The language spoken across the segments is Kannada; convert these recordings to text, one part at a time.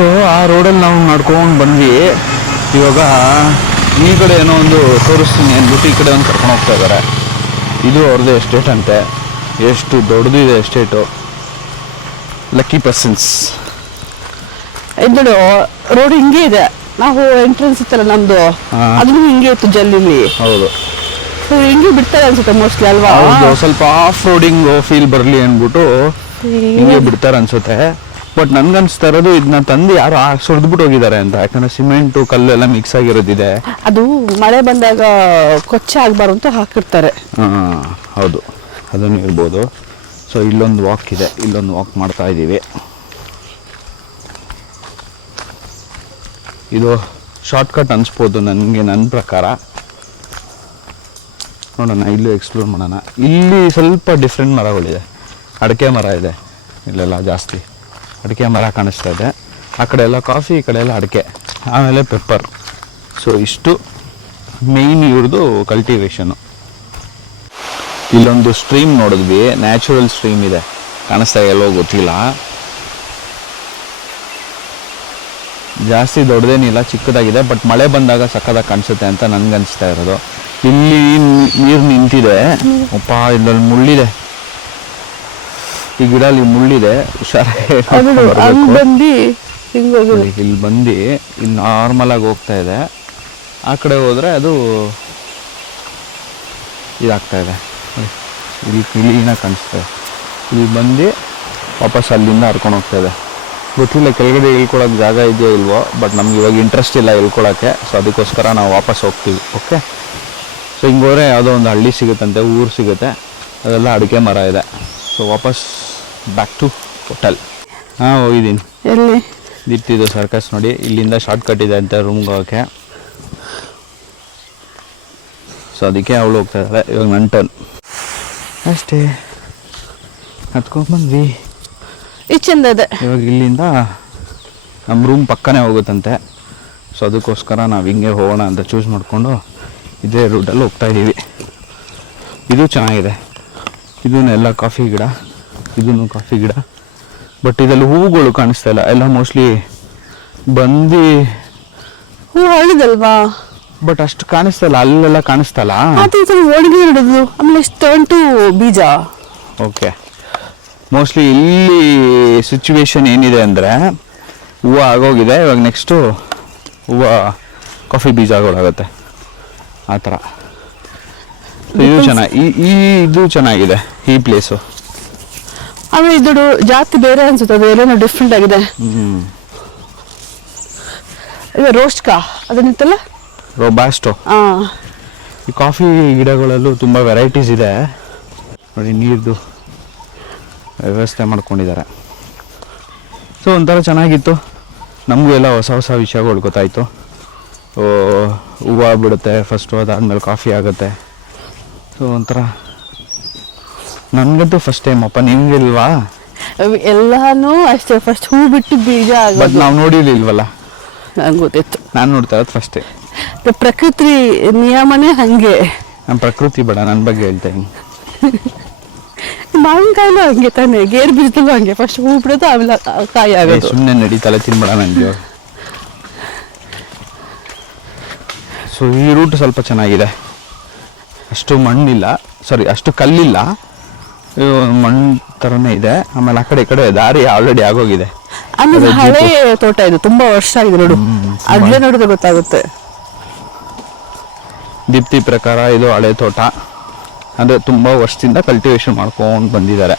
ಸೊ ಆ ರೋಡಲ್ಲಿ ನಾವು ನಡ್ಕೊಂಡು ಬಂದ್ವಿ. ಇವಾಗ ಈ ಕಡೆ ಏನೋ ಒಂದು ತೋರಿಸ್ತೀನಿ ಅಂದ್ಬಿಟ್ಟು ಈ ಕಡೆ ಒಂದು ಕರ್ಕೊಂಡು ಹೋಗ್ತಾ ಇದ್ದಾರೆ. ಇದು ಅವ್ರದ್ದು ಎಸ್ಟೇಟ್ ಅಂತೆ. ಎಷ್ಟು ದೊಡ್ಡದಿದೆ ಎಸ್ಟೇಟು. Lucky persons. ಇದು ರೋಡ್ ಹಿಂಗೆ ಇದೆ. ನಾವು ಎಂಟ್ರೆನ್ಸ್ ಇತ್ತಲ್ಲ ನಮ್ದು, ಅದನ್ನು ಹಿಂಗೆ ಇತ್ತು ಜಲ್ಲಿಲಿ. ಹೌದು, ಹಿಂಗೆ ಬಿಡ್ತಾರೆ ಅನ್ಸುತ್ತೆ ಮೋಸ್ಟ್ಲಿ ಅಲ್ವಾ? ಹೌದು, ಸ್ವಲ್ಪ ಆಫ್ ರೋಡಿಂಗ್ ಫೀಲ್ ಬರಲಿ ಅಂದ್ಬಿಟ್ಟು ಹಿಂಗೆ ಬಿಡ್ತಾರೆ ಅನ್ಸುತ್ತೆ. ಬಟ್ ನನ್ಗನ್ಸ್ತಾ ಇರೋದು ಇದನ್ನ ತಂದು ಯಾರು ಸುರಿದ್ಬಿಟ್ಟು ಹೋಗಿದ್ದಾರೆ ಅಂತ. ಯಾಕಂದ್ರೆ ಸಿಮೆಂಟು ಕಲ್ಲೆಲ್ಲ ಮಿಕ್ಸ್ ಆಗಿರೋದಿದೆ. ಅದು ಮಳೆ ಬಂದಾಗ ಕೊಚ್ಚೆ ಆಗ್ಬಾರ್ದು ಅಂತ ಹಾಕಿರ್ತಾರೆ. ಹೌದು, ಅದನ್ನು ಇರ್ಬೋದು. ಸೊ ಇಲ್ಲೊಂದು ವಾಕ್ ಇದೆ, ಇಲ್ಲೊಂದು ವಾಕ್ ಮಾಡ್ತಾ ಇದ್ದೀವಿ. ಇದು ಶಾರ್ಟ್ಕಟ್ ಅನ್ಸ್ಬೋದು ನನಗೆ, ನನ್ನ ಪ್ರಕಾರ. ನೋಡೋಣ, ಇಲ್ಲೂ ಎಕ್ಸ್ಪ್ಲೋರ್ ಮಾಡೋಣ. ಇಲ್ಲಿ ಸ್ವಲ್ಪ ಡಿಫ್ರೆಂಟ್ ಮರಗಳಿದೆ. ಅಡಿಕೆ ಮರ ಇದೆ ಇಲ್ಲೆಲ್ಲ ಜಾಸ್ತಿ. ಅಡಿಕೆ ಮರ ಕಾಣಿಸ್ತಾ ಇದೆ. ಆ ಕಡೆ ಎಲ್ಲ ಕಾಫಿ, ಈ ಕಡೆ ಎಲ್ಲ ಅಡಿಕೆ, ಆಮೇಲೆ ಪೆಪ್ಪರ್. ಸೊ ಇಷ್ಟು ಮೇಯ್ನ್ ಇವ್ರದ್ದು ಕಲ್ಟಿವೇಶನು. ಇಲ್ಲೊಂದು ಸ್ಟ್ರೀಮ್ ನೋಡಿದ್ವಿ, ನ್ಯಾಚುರಲ್ ಸ್ಟ್ರೀಮ್ ಇದೆ. ಕಾಣಿಸ್ತಾ ಎಲ್ಲೋ ಗೊತ್ತಿಲ್ಲ. ಜಾಸ್ತಿ ದೊಡ್ಡದೇನಿಲ್ಲ, ಚಿಕ್ಕದಾಗಿದೆ. ಬಟ್ ಮಳೆ ಬಂದಾಗ ಸಕ್ಕದಾಗಿ ಕಾಣಿಸುತ್ತೆ ಅಂತ ನನ್ಗನ್ಸ್ತಾ ಇರೋದು. ಇಲ್ಲಿ ನೀರು ನಿಂತಿದೆ. ಅಪ್ಪ, ಇಲ್ಲೊಂದು ಮುಳ್ಳಿದೆ. ಈ ಗಿಡ ಅಲ್ಲಿ ಮುಳ್ಳಿದೆ, ಹುಷಾರಾಗಿ ಇಲ್ಲಿ ಬಂದು ಇಲ್ಲಿ ನಾರ್ಮಲ್ ಆಗಿ ಹೋಗ್ತಾ ಇದೆ. ಆ ಕಡೆ ಹೋದ್ರೆ ಅದು ಇದಾಗ್ತಾ ಇದೆ. ಇಲ್ಲಿ ಕ್ಲೀನಾಗಿ ಕಾಣಿಸ್ತಾ ಇದೆ. ಇಲ್ಲಿ ಬಂದು ವಾಪಸ್ ಅಲ್ಲಿಂದ ಹರ್ಕೊಂಡು ಹೋಗ್ತಾ ಇದೆ. ಗೊತ್ತಿಲ್ಲ ಕೆಳಗಡೆ ಇಳ್ಕೊಳಕ್ಕೆ ಜಾಗ ಇದೆಯೋ ಇಲ್ವೋ, ಬಟ್ ನಮ್ಗೆ ಇವಾಗ ಇಂಟ್ರೆಸ್ಟ್ ಇಲ್ಲ ಇಳ್ಕೊಳಕ್ಕೆ. ಸೊ ಅದಕ್ಕೋಸ್ಕರ ನಾವು ವಾಪಸ್ ಹೋಗ್ತೀವಿ. ಓಕೆ, ಸೊ ಹಿಂಗೋದ್ರೆ ಯಾವುದೋ ಒಂದು ಹಳ್ಳಿ ಸಿಗುತ್ತಂತೆ, ಊರು ಸಿಗುತ್ತೆ. ಅದೆಲ್ಲ ಅಡಿಕೆ ಮರ ಇದೆ. ಸೊ ವಾಪಸ್ ಬ್ಯಾಕ್ ಟು ಹೋಟೆಲ್. ಹೋಗಿದ್ದೀನಿ. ಎಲ್ಲಿ ದಿಟ್ಟಿದ್ದು ಸರ್ಕಸ್ ನೋಡಿ. ಇಲ್ಲಿಂದ ಶಾರ್ಟ್ ಕಟ್ ಇದೆ ಅಂತ ರೂಮ್ಗೆ ಹೋಗೋಕ್ಕೆ. ಸೊ ಅದಕ್ಕೆ ಅವಳು ಹೋಗ್ತಾ ಇದ್ದಾಳೆ. ಇವಾಗ ನನ್ನ ಟರ್ನ್ ಅಷ್ಟೇ. ಹತ್ಕೊಂಡ್ಬಂದ್ವಿ. ಚಂದ ಇದೆ. ಇವಾಗ ಇಲ್ಲಿಂದ ನಮ್ಮ ರೂಮ್ ಪಕ್ಕನೇ ಹೋಗುತ್ತಂತೆ. ಸೊ ಅದಕ್ಕೋಸ್ಕರ ನಾವು ಹಿಂಗೆ ಹೋಗೋಣ ಅಂತ ಚೂಸ್ ಮಾಡಿಕೊಂಡು ಇದೇ ರೂಟಲ್ಲಿ ಹೋಗ್ತಾ ಇದ್ದೀವಿ. ಇದು ಚೆನ್ನಾಗಿದೆ. ಇದನ್ನೆಲ್ಲ ಕಾಫಿ ಗಿಡ, ಇದನ್ನು ಕಾಫಿ ಗಿಡ. ಬಟ್ ಇದರಲ್ಲಿ ಹೂವುಗಳು ಕಾಣಿಸ್ತಾ ಇಲ್ಲ. ಎಲ್ಲ ಮೋಸ್ಟ್ಲಿ ಬಂದು ಹೂ ಹಳಿದಲ್ವಾ, ಬಟ್ ಅಷ್ಟು ಕಾಣಿಸ್ತಾ ಇಲ್ಲ. ಅಲ್ಲೆಲ್ಲ ಕಾಣಿಸ್ತಲ್ಲ. ಒಣಗಿ ಹಿಡಿದು ಆಮೇಲೆ ಟರ್ನ್ ಟು ಬೀಜ. ಓಕೆ, ಮೋಸ್ಟ್ಲಿ ಇಲ್ಲಿ ಸಿಚುವೇಶನ್ ಏನಿದೆ ಅಂದರೆ ಹೂವು ಆಗೋಗಿದೆ. ಇವಾಗ ನೆಕ್ಸ್ಟು ಹೂವು ಕಾಫಿ ಬೀಜಗಳಾಗುತ್ತೆ ಆ ಥರ. ಇದು ಚೆನ್ನಾಗಿ, ಇದು ಚೆನ್ನಾಗಿದೆ ಈ ಪ್ಲೇಸು. ಆಮೇಲೆ ಇದು ಜಾತಿ ಬೇರೆ ಅನ್ಸುತ್ತೆ, ಅದು ಎಲ್ಲೇನೋ ಡಿಫ್ರೆಂಟ್ ಆಗಿದೆ. ಇದು ರೋಸ್ಟ್ಕಾ ಅದನ್ನಿತ್ತಲ್ಲ, ರೋಬಾಸ್ಟೋ. ಈ ಕಾಫಿ ಗಿಡಗಳಲ್ಲೂ ತುಂಬ ವೆರೈಟೀಸ್ ಇದೆ ನೋಡಿ. ನೀರ್ದು ವ್ಯವಸ್ಥೆ ಮಾಡ್ಕೊಂಡಿದ್ದಾರೆ. ಸೊ ಒಂಥರ ಚೆನ್ನಾಗಿತ್ತು. ನಮಗೂ ಎಲ್ಲ ಹೊಸ ಹೊಸ ವಿಷಯಗಳು ಗೊತ್ತಾಯಿತು. ಹೂವು ಬಿಡುತ್ತೆ ಫಸ್ಟು, ಅದಾದಮೇಲೆ ಕಾಫಿ ಆಗುತ್ತೆ. ಸೊ ಒಂಥರ ನನಗಂತೂ ಫಸ್ಟ್ ಟೈಮ್ ಅಪ್ಪ. ನಿಮ್ಗಿಲ್ವಾ? ಎಲ್ಲಾನು ಅಷ್ಟೇ, ಫಸ್ಟ್ ಹೂ ಬಿಟ್ಟು ಬೀಜ ಆಗೋದು. ಬಟ್ ನಾವು ನೋಡಿರ್ಲಿಲ್ವಲ್ಲ. ನಂಗೆ ಗೊತ್ತಿತ್ತು. ನಾನು ನೋಡ್ತಾ ಇರೋದು ಫಸ್ಟ್ ಟೈಮ್. ಪ್ರಕೃತಿ ನಿಯಮನೇ ಹಂಗೆ. ನಮ್ಮ ಪ್ರಕೃತಿ ಬೇಡ, ನನ್ನ ಬಗ್ಗೆ ಹೇಳ್ತಾ ಇದ್ದೀನಿ. ಮಾವಿನಕಾಯಿನೂ ಹಂಗೆ ತಾನೆ, ಗೇರ್ ಬೀಜದಲ್ಲೂ ಹಂಗೆ, ಫಸ್ಟ್ ಹೂ ಬಿಡೋದು ಆಮೇಲೆ ಕಾಯಿ ಆಗೋದು. ಸುಮ್ಮನೆ ನಡೀತಲ್ಲ, ತಿನ್ಬೇಡ ನನಗೆ. ಸೊ ಈ ರೂಟ್ ಸ್ವಲ್ಪ ಚೆನ್ನಾಗಿದೆ. ಅಷ್ಟು ಮಣ್ಣಿಲ್ಲ, ಸಾರಿ ಅಷ್ಟು ಕಲ್ಲಿಲ್ಲ, ಮಣ್ಣು ಥರನೇ ಇದೆ. ಆಮೇಲೆ ಆ ಕಡೆ ಈ ಕಡೆ ದಾರಿ ಆಲ್ರೆಡಿ ಆಗೋಗಿದೆ. ಆಮೇಲೆ ಹಳೆ ತೋಟ ಇದು, ತುಂಬಾ ವರ್ಷ ಆಗಿದೆ ನೋಡು. ಅಲ್ಲೇ ನೋಡಿದ್ರೆ ಗೊತ್ತಾಗುತ್ತೆ. ದೀಪ್ತಿ ಪ್ರಕಾರ ಇದು ಹಳೆ ತೋಟ. ಅಂದರೆ ತುಂಬ ವರ್ಷದಿಂದ ಕಲ್ಟಿವೇಶನ್ ಮಾಡ್ಕೊಂಡು ಬಂದಿದ್ದಾರೆ.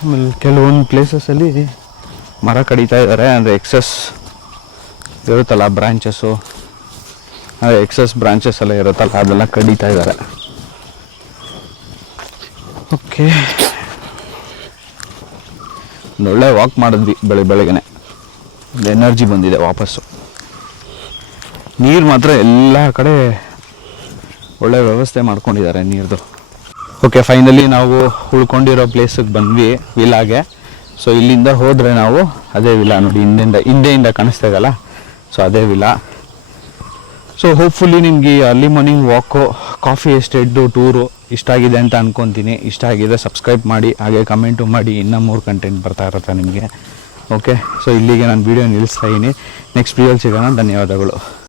ಆಮೇಲೆ ಕೆಲವೊಂದು ಪ್ಲೇಸಸಲ್ಲಿ ಮರ ಕಡಿತಾ ಇದ್ದಾರೆ. ಅಂದರೆ ಎಕ್ಸಸ್ ಇರುತ್ತಲ್ಲ ಬ್ರಾಂಚಸ್ಸು, ಅದೇ ಎಕ್ಸಸ್ ಬ್ರಾಂಚಸ್ ಎಲ್ಲ ಇರುತ್ತಲ್ಲ, ಅದೆಲ್ಲ ಕಡಿತಾ ಇದ್ದಾರೆ. ಓಕೆ, ಒಳ್ಳೆ ವಾಕ್ ಮಾಡಿದ್ವಿ ಬೆಳಗ್ಗೆನೆ. ಒಂದು ಎನರ್ಜಿ ಬಂದಿದೆ ವಾಪಸ್ಸು. ನೀರು ಮಾತ್ರ ಎಲ್ಲ ಕಡೆ ಒಳ್ಳೆ ವ್ಯವಸ್ಥೆ ಮಾಡ್ಕೊಂಡಿದ್ದಾರೆ ನೀರ್ದು. ಓಕೆ, ಫೈನಲಿ ನಾವು ಉಳ್ಕೊಂಡಿರೋ ಪ್ಲೇಸಿಗೆ ಬಂದ್ವಿ, ವಿಲಾಗೆ. ಸೊ ಇಲ್ಲಿಂದ ಹೋದರೆ ನಾವು ಅದೇ ವಿಲಾ ನೋಡಿ, ಹಿಂದೆಯಿಂದ ಕಾಣಿಸ್ತಾ ಇದೆಯಲ್ಲ, ಸೊ ಅದೇ ವಿಲಾ. ಸೊ ಹೋಪ್ಫುಲಿ ನಿಮಗೆ ಅರ್ಲಿ ಮಾರ್ನಿಂಗ್ ವಾಕು, ಕಾಫಿ ಎಸ್ಟೇಟ್ದು ಟೂರು ಇಷ್ಟ ಆಗಿದೆ ಅಂತ ಅನ್ಕೊತೀನಿ. ಇಷ್ಟ ಆಗಿದೆ ಸಬ್ಸ್ಕ್ರೈಬ್ ಮಾಡಿ, ಹಾಗೆ ಕಮೆಂಟು ಮಾಡಿ, ಇನ್ನೂ 3 ಕಂಟೆಂಟ್ ಬರ್ತಾ ಇರುತ್ತೆ ನಿಮಗೆ. ಓಕೆ, ಸೊ ಇಲ್ಲಿಗೆ ನಾನು ವೀಡಿಯೋ ನಿಲ್ಲಿಸ್ತಾ ಇದ್ದೀನಿ. ನೆಕ್ಸ್ಟ್ ವೀಡಿಯೋಲಿ ಸಿಗೋಣ. ಧನ್ಯವಾದಗಳು.